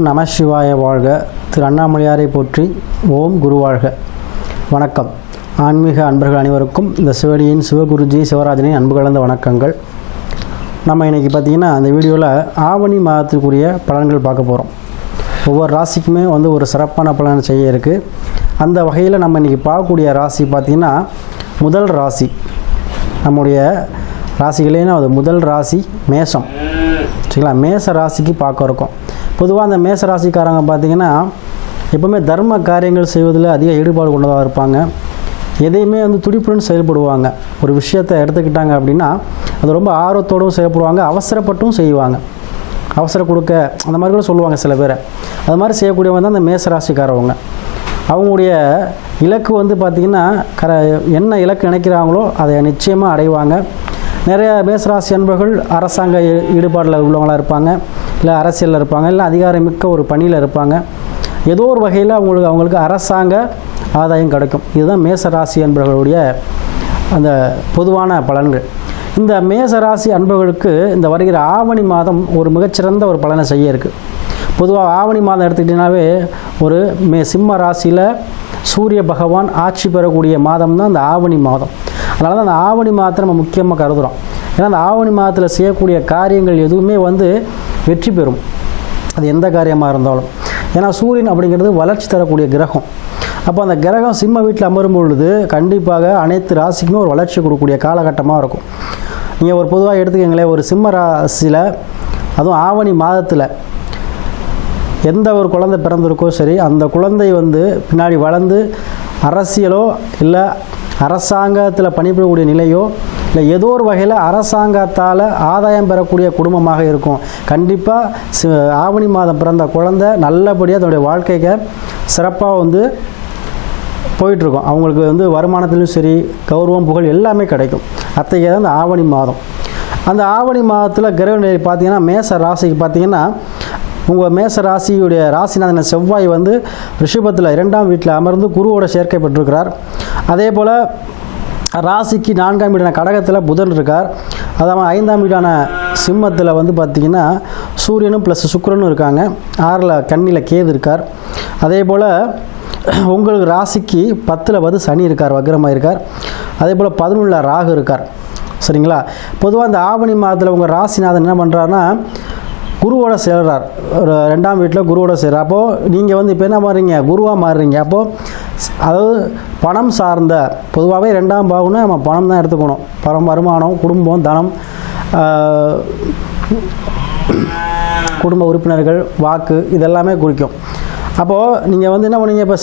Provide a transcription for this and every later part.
ஓம் நம சிவாய வாழ்க. திரு அண்ணாமலையாரை போற்றி. ஓம் குரு வாழ்க. வணக்கம். ஆன்மீக அன்பர்கள் அனைவருக்கும் இந்த சிவடியின் சிவகுருஜி சிவராஜனின் அன்பு கலந்த வணக்கங்கள். நம்ம இன்றைக்கி பார்த்திங்கன்னா அந்த வீடியோவில் ஆவணி மாதத்துக்குரிய பலன்கள் பார்க்க போகிறோம். ஒவ்வொரு ராசிக்குமே ஒரு சிறப்பான பலன் செய்ய இருக்குது. அந்த வகையில் நம்ம இன்றைக்கி பார்க்கக்கூடிய ராசி பார்த்திங்கன்னா முதல் ராசி. நம்முடைய ராசிகளேனா அது முதல் ராசி மேஷம். சரிங்களா? மேச ராசிக்கு பார்க்க இருக்கோம். பொதுவாக அந்த மேச ராசிக்காரங்க பார்த்திங்கன்னா எப்போவுமே தர்ம காரியங்கள் செய்வதில் அதிக ஈடுபாடு கொண்டதாக இருப்பாங்க. எதையுமே துடிப்புடன் செயல்படுவாங்க. ஒரு விஷயத்தை எடுத்துக்கிட்டாங்க அப்படின்னா அது ரொம்ப ஆர்வத்தோடும் செயல்படுவாங்க. அவசரப்பட்டும் செய்வாங்க. அவசரம் கொடுக்க அந்த மாதிரி கூட சொல்லுவாங்க சில பேரை. அது மாதிரி செய்யக்கூடியவங்க தான் அந்த மேச ராசிக்காரவங்க. அவங்களுடைய இலக்கு பார்த்திங்கன்னா என்ன இலக்கு நினைக்கிறாங்களோ அதை நிச்சயமாக அடைவாங்க. நிறைய மேசராசி அன்பர்கள் அரசாங்க ஈடுபாடில் உள்ளவங்களாக இருப்பாங்க, இல்லை அரசியலில் இருப்பாங்க, இல்லை அதிகாரமிக்க ஒரு பணியில் இருப்பாங்க. ஏதோ ஒரு வகையில் அவங்களுக்கு அரசாங்க ஆதாயம் கிடைக்கும். இதுதான் மேசராசி அன்பர்களுடைய அந்த பொதுவான பலன்கள். இந்த மேசராசி அன்பர்களுக்கு இந்த வருகிற ஆவணி மாதம் ஒரு மிகச்சிறந்த ஒரு பலனை செய்ய இருக்குது. பொதுவாக ஆவணி மாதம் எடுத்துக்கிட்டிங்கனாவே ஒரு சிம்ம ராசியில் சூரிய பகவான் ஆட்சி பெறக்கூடிய மாதம் தான் அந்த ஆவணி மாதம். அதனால தான் அந்த ஆவணி மாதத்தை நம்ம முக்கியமாக கருதுகிறோம். ஏன்னா அந்த ஆவணி மாதத்தில் செய்யக்கூடிய காரியங்கள் எதுவுமே வெற்றி பெறும். அது எந்த காரியமாக இருந்தாலும். ஏன்னா சூரியன் அப்படிங்கிறது வளர்ச்சி தரக்கூடிய கிரகம். அப்போ அந்த கிரகம் சிம்ம வீட்டில் அமரும் பொழுது கண்டிப்பாக அனைத்து ராசிக்குமே ஒரு வளர்ச்சி கொடுக்கக்கூடிய காலகட்டமாக இருக்கும். நீங்கள் ஒரு பொதுவாக எடுத்துக்கங்களேன், ஒரு சிம்ம ராசியில் அதுவும் ஆவணி மாதத்தில் எந்த ஒரு குழந்தை பிறந்திருக்கோ சரி, அந்த குழந்தை பின்னாடி வளர்ந்து அரசியலோ இல்லை அரசாங்கத்தில் பணிபுரியக்கூடிய நிலையோ இல்லை ஏதோ ஒரு வகையில் அரசாங்கத்தால் ஆதாயம் பெறக்கூடிய குடும்பமாக இருக்கும். கண்டிப்பாக ஆவணி மாதம் பிறந்த குழந்தை நல்லபடியாக தன்னுடைய வாழ்க்கைக்கு சிறப்பாக போயிட்டுருக்கும். அவங்களுக்கு வருமானத்திலும் சரி, கௌரவம், புகழ் எல்லாமே கிடைக்கும். அத்தகைய அந்த ஆவணி மாதம். அந்த ஆவணி மாதத்தில் கிரக நிலை பார்த்திங்கன்னா மேச ராசிக்கு பார்த்திங்கன்னா உங்கள் மேச ராசியுடைய ராசிநாதன செவ்வாய் ரிஷபத்தில் 2ஆம் வீட்டில் அமர்ந்து குருவோட சேர்க்கை பெற்றிருக்கிறார். அதே போல் ராசிக்கு 4ஆம் வீடான கடகத்தில் புதன் இருக்கார். அதாவது 5ஆம் வீடான சிம்மத்தில் பார்த்திங்கன்னா சூரியனும் ப்ளஸ் சுக்கிரனும் இருக்காங்க. 6ல் கன்னியில் கேது இருக்கார். அதே போல் உங்களுக்கு ராசிக்கு 10ல் சனி இருக்கார், வக்ரமாக இருக்கார். அதே போல் 11ல் ராகு இருக்கார். சரிங்களா? பொதுவாக இந்த ஆவணி மாதத்தில் உங்கள் ராசிநாதன் என்ன பண்ணுறாருன்னா குருவோட சேர்றார். ஒரு 2ஆம் வீட்டில் குருவோட சேர்றார். அப்போது நீங்கள் இப்போ என்ன மாறுறீங்க, குருவாக மாறுறீங்க. அப்போது அதாவது பணம் சார்ந்த பொதுவாகவே 2ஆம் பாகம்னா நம்ம பணம் தான் எடுத்துக்கணும். வருமானம், குடும்பம், தனம், குடும்ப உறுப்பினர்கள், வாக்கு, இதெல்லாமே குறிக்கும். அப்போது நீங்கள் என்ன பண்ணீங்க, இப்போ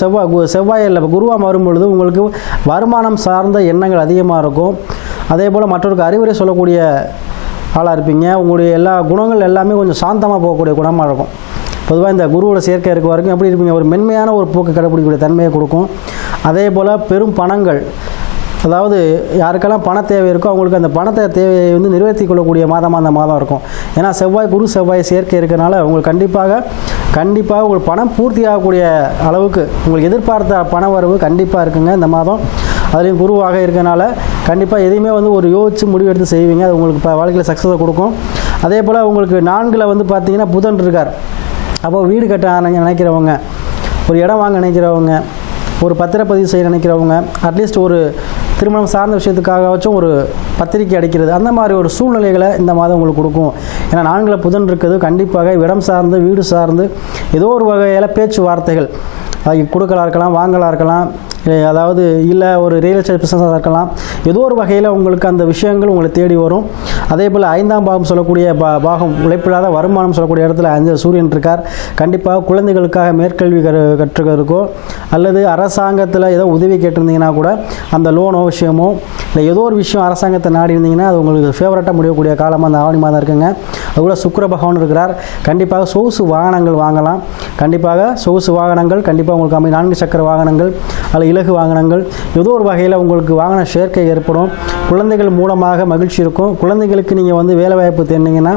செவ்வாய் இல்லை, இப்போ குருவாக மாறும்பொழுது உங்களுக்கு வருமானம் சார்ந்த எண்ணங்கள் அதிகமாக இருக்கும். அதே போல் மற்றவருக்கு அறிவுரை சொல்லக்கூடிய ஆளாக இருப்பீங்க. உங்களுடைய எல்லா குணங்கள் எல்லாமே கொஞ்சம் சாந்தமாக போகக்கூடிய குணமாக இருக்கும். பொதுவாக இந்த குருவோட சேர்க்கை இருக்க வரைக்கும் எப்படி இருப்பீங்க, ஒரு மென்மையான ஒரு போக்கு கடைப்பிடிக்கக்கூடிய தன்மையை கொடுக்கும். அதே போல் பெரும் பணங்கள், அதாவது யாருக்கெல்லாம் பண தேவை இருக்கோ அவங்களுக்கு அந்த பணத்தை தேவையை நிறைவேற்றி கொள்ளக்கூடிய மாதமாக அந்த மாதம் இருக்கும். ஏன்னா குரு செவ்வாய் சேர்க்கை இருக்கிறனால உங்களுக்கு கண்டிப்பாக உங்களுக்கு பணம் பூர்த்தி ஆகக்கூடிய அளவுக்கு உங்களுக்கு எதிர்பார்த்த பண வரவு கண்டிப்பாக இருக்குங்க இந்த மாதம். அதுலேயும் குருவாக இருக்கனால கண்டிப்பாக எதையுமே ஒரு யோசித்து முடிவெடுத்து செய்வீங்க. அது உங்களுக்கு வாழ்க்கையில் சக்ஸஸை கொடுக்கும். அதே போல் உங்களுக்கு 4ல் பார்த்திங்கன்னா புதன் இருக்கார். அப்போது வீடு கட்ட நினைக்கிறவங்க, ஒரு இடம் வாங்க நினைக்கிறவங்க, ஒரு பத்திரப்பதிவு செய்ய நினைக்கிறவங்க, அட்லீஸ்ட் ஒரு திருமணம் சார்ந்த விஷயத்துக்காகவாச்சும் ஒரு பத்திரிக்கை அடிக்கிறது, அந்த மாதிரி ஒரு சூழ்நிலைகளை இந்த மாதம் உங்களுக்கு கொடுக்கும். ஏன்னா 4ல் புதன் இருக்கிறது கண்டிப்பாக இடம் சார்ந்து, வீடு சார்ந்து ஏதோ ஒரு வகையில் பேச்சுவார்த்தைகள், அது கொடுக்கலாக இருக்கலாம், வாங்கலாக இருக்கலாம், அதாவது இல்லை ஒரு ரியல் எஸ்டேட் பிஸ்னஸாக இருக்கலாம். ஏதோ ஒரு வகையில் உங்களுக்கு அந்த விஷயங்கள் உங்களை தேடி வரும். அதே போல் 5ஆம் பாகம் சொல்லக்கூடிய பாகம் உழைப்பில்லாத வருமானம் சொல்லக்கூடிய இடத்துல 5 சூரியன் இருக்கார். கண்டிப்பாக குழந்தைகளுக்காக மேற்கல்வி கற்றுக்கிறதுக்கோ அல்லது அரசாங்கத்தில் ஏதோ உதவி கேட்டிருந்தீங்கன்னா கூட அந்த லோனோ விஷயமோ இல்லை ஏதோ ஒரு விஷயம் அரசாங்கத்தை நாடி இருந்தீங்கன்னா அது உங்களுக்கு ஃபேவரட்டாக முடியக்கூடிய காலமாக அந்த ஆவணி மாதம் இருக்குங்க. அதுபோல் சுக்கிர பகவான் இருக்கிறார். கண்டிப்பாக சொகுசு வாகனங்கள் வாங்கலாம். கண்டிப்பாக சொகுசு வாகனங்கள் கண்டிப்பாக உங்களுக்கு 4 சக்கர வாகனங்கள் அல்லது இலகு வாகனங்கள் ஏதோ ஒரு வகையில் உங்களுக்கு வாகன சேர்க்கை ஏற்படும். குழந்தைகள் மூலமாக மகிழ்ச்சி இருக்கும். குழந்தைகளுக்கு நீங்கள் வேலைவாய்ப்பு தேடினீங்கன்னா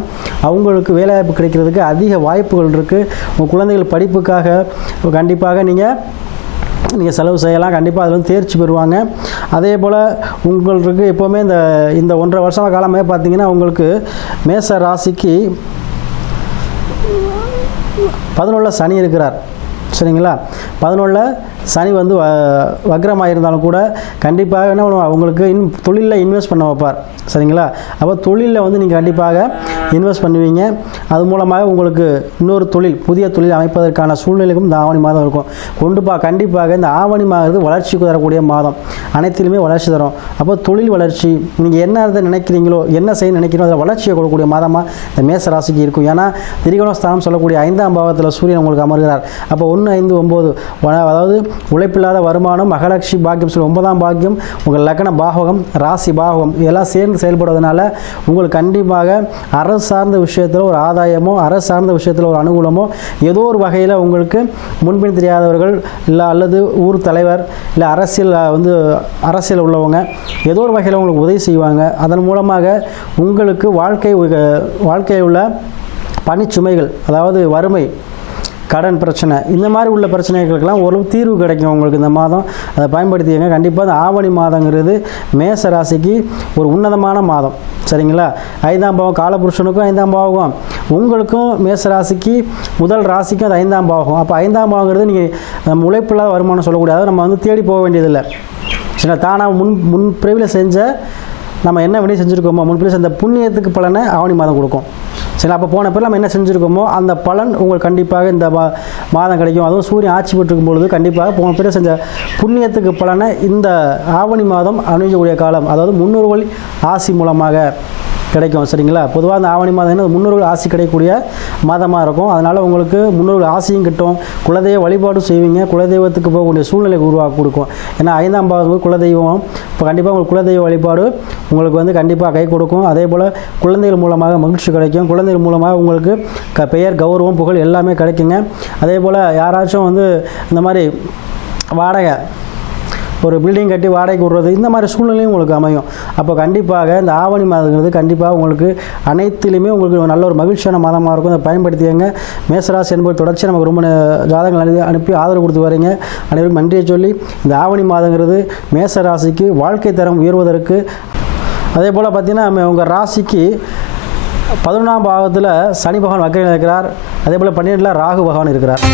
அவங்களுக்கு வேலைவாய்ப்பு கிடைக்கிறதுக்கு அதிக வாய்ப்புகள் இருக்குது. உங்கள் குழந்தைகள் படிப்புக்காக கண்டிப்பாக நீங்கள் செலவு செய்யலாம். கண்டிப்பாக அதில் தேர்ச்சி பெறுவாங்க. அதே போல் உங்களுக்கு எப்போவுமே இந்த 1.5 வருஷ காலமே பார்த்திங்கன்னா உங்களுக்கு மேச ராசிக்கு 11 சனி இருக்கிறார். சரிங்களா? 11 சனி வந்து வக்ரமாக இருந்தாலும் கூட கண்டிப்பாக என்ன பண்ணுவோம், உங்களுக்கு தொழிலில் இன்வெஸ்ட் பண்ண வைப்பார். சரிங்களா? அப்போ தொழிலில் வந்து நீங்கள் கண்டிப்பாக இன்வெஸ்ட் பண்ணுவீங்க. அது மூலமாக உங்களுக்கு இன்னொரு தொழில், புதிய தொழில் அமைப்பதற்கான சூழ்நிலைக்கும் இந்த ஆவணி மாதம் இருக்கும். கண்டிப்பாக இந்த ஆவணி மாதம் வளர்ச்சிக்கு தரக்கூடிய மாதம், அனைத்திலுமே வளர்ச்சி தரும். அப்போ தொழில் வளர்ச்சி, நீங்கள் என்ன நினைக்கிறீங்களோ, என்ன செய்ய நினைக்கிறீங்களோ அதில் வளர்ச்சியை கொடுக்கக்கூடிய மாதமாக இந்த மேச ராசிக்கு இருக்கும். ஏன்னா திரிகோணஸ்தானம் சொல்லக்கூடிய 5ஆம் பாவத்தில் சூரியன் உங்களுக்கு அமர்கிறார். அப்போ 1, 5, 9, அதாவது உழைப்பில்லாத வருமானம், மகாலட்சுமி பாக்கியம் சொல்லி 9ஆம் பாக்கியம், உங்கள் லக்ன பாவகம், ராசி பாவகம் இதெல்லாம் சேர்ந்து செயல்படுவதனால உங்களுக்கு கண்டிப்பாக அரசு சார்ந்த விஷயத்தில் ஒரு ஆதாயமோ, அரசு சார்ந்த விஷயத்தில் ஒரு அனுகூலமோ, ஏதோ ஒரு வகையில் உங்களுக்கு முன்பின் தெரியாதவர்கள் இல்லை அல்லது ஊர் தலைவர் இல்லை அரசியல் உள்ளவங்க ஏதோ ஒரு வகையில் உங்களுக்கு உதவி செய்வாங்க. அதன் மூலமாக உங்களுக்கு வாழ்க்கையில் உள்ள பணிச்சுமைகள், அதாவது வறுமை, கடன் பிரச்சனை, இந்த மாதிரி உள்ள பிரச்சனைகளுக்கெல்லாம் ஒரு தீர்வு கிடைக்கும் உங்களுக்கு இந்த மாதம். அதை பயன்படுத்திங்க. கண்டிப்பாக இந்த ஆவணி மாதங்கிறது மேச ராசிக்கு ஒரு உன்னதமான மாதம். சரிங்களா? 5ஆம் பாவம் காலபுருஷனுக்கும் 5ஆம் பாவகம், உங்களுக்கும் மேச ராசிக்கு முதல் ராசிக்கும் அது 5ஆம் பாவகம். அப்போ 5ஆம் பாவங்கிறது நீங்கள் உழைப்பில்லாத வருமானம் சொல்லக்கூடாது. நம்ம வந்து தேடி போக வேண்டியதில்லை. சில தானாக முன் பிரிவில் செஞ்ச நம்ம என்ன வினை செஞ்சுருக்கோமோ, முன்பில் செஞ்ச புண்ணியத்துக்கு பலனை ஆவணி மாதம் கொடுக்கும். சரி, அப்போ போன பிறகு நம்ம என்ன செஞ்சுருக்கோமோ அந்த பலன் உங்களுக்கு கண்டிப்பாக இந்த மாதம் கிடைக்கும். அதுவும் சூரியன் ஆட்சி பெற்றிருக்கும் பொழுது கண்டிப்பாக போன பிறகு செஞ்ச புண்ணியத்துக்கு பலனை இந்த ஆவணி மாதம் அணியக்கூடிய காலம், அதாவது முன்னோர்கள் ஆசி மூலமாக கிடைக்கும். சரிங்களா? பொதுவாக அந்த ஆவணி மாதம் முன்னோர்கள் ஆசி கிடைக்கக்கூடிய மாதமாக இருக்கும். அதனால் உங்களுக்கு முன்னோர்கள் ஆசையும் கிட்டும். குலதெய்வ வழிபாடும் செய்வீங்க. குலதெய்வத்துக்கு போகக்கூடிய சூழ்நிலை உருவாக்கி கொடுக்கும். ஏன்னா 5ஆம் பாவம் குலதெய்வம். இப்போ கண்டிப்பாக உங்களுக்கு குலதெய்வ வழிபாடு உங்களுக்கு வந்து கண்டிப்பாக கை கொடுக்கும். அதே போல் குழந்தைகள் மூலமாக மகிழ்ச்சி கிடைக்கும். குழந்தைகள் மூலமாக உங்களுக்கு பெயர், கௌரவம், புகழ் எல்லாமே கிடைக்குங்க. அதே போல் யாராச்சும் வந்து இந்த மாதிரி வாடகை ஒரு பில்டிங் கட்டி வாடகைக்கு விடுறது, இந்த மாதிரி சூழ்நிலையும் உங்களுக்கு அமையும். அப்போ கண்டிப்பாக இந்த ஆவணி மாதங்கிறது கண்டிப்பாக உங்களுக்கு அனைத்திலுமே உங்களுக்கு நல்ல ஒரு மகிழ்ச்சியான மாதமாக இருக்கும். அதை பயன்படுத்தியங்க. மேசராசி என்பது தொடர்ச்சி நமக்கு ரொம்ப ஜாதகங்கள் அனுப்பி ஆதரவு கொடுத்து வரீங்க. அனைவருக்கும் நன்றியை சொல்லி, இந்த ஆவணி மாதங்கிறது மேசராசிக்கு வாழ்க்கை தரம் உயர்வதற்கு, அதே போல் பார்த்திங்கன்னா உங்கள் ராசிக்கு 11ஆம் பாவத்தில் சனி பகவான் வக்ரம் இருக்கிறார். அதே போல் 12ல் ராகு பகவான் இருக்கிறார்.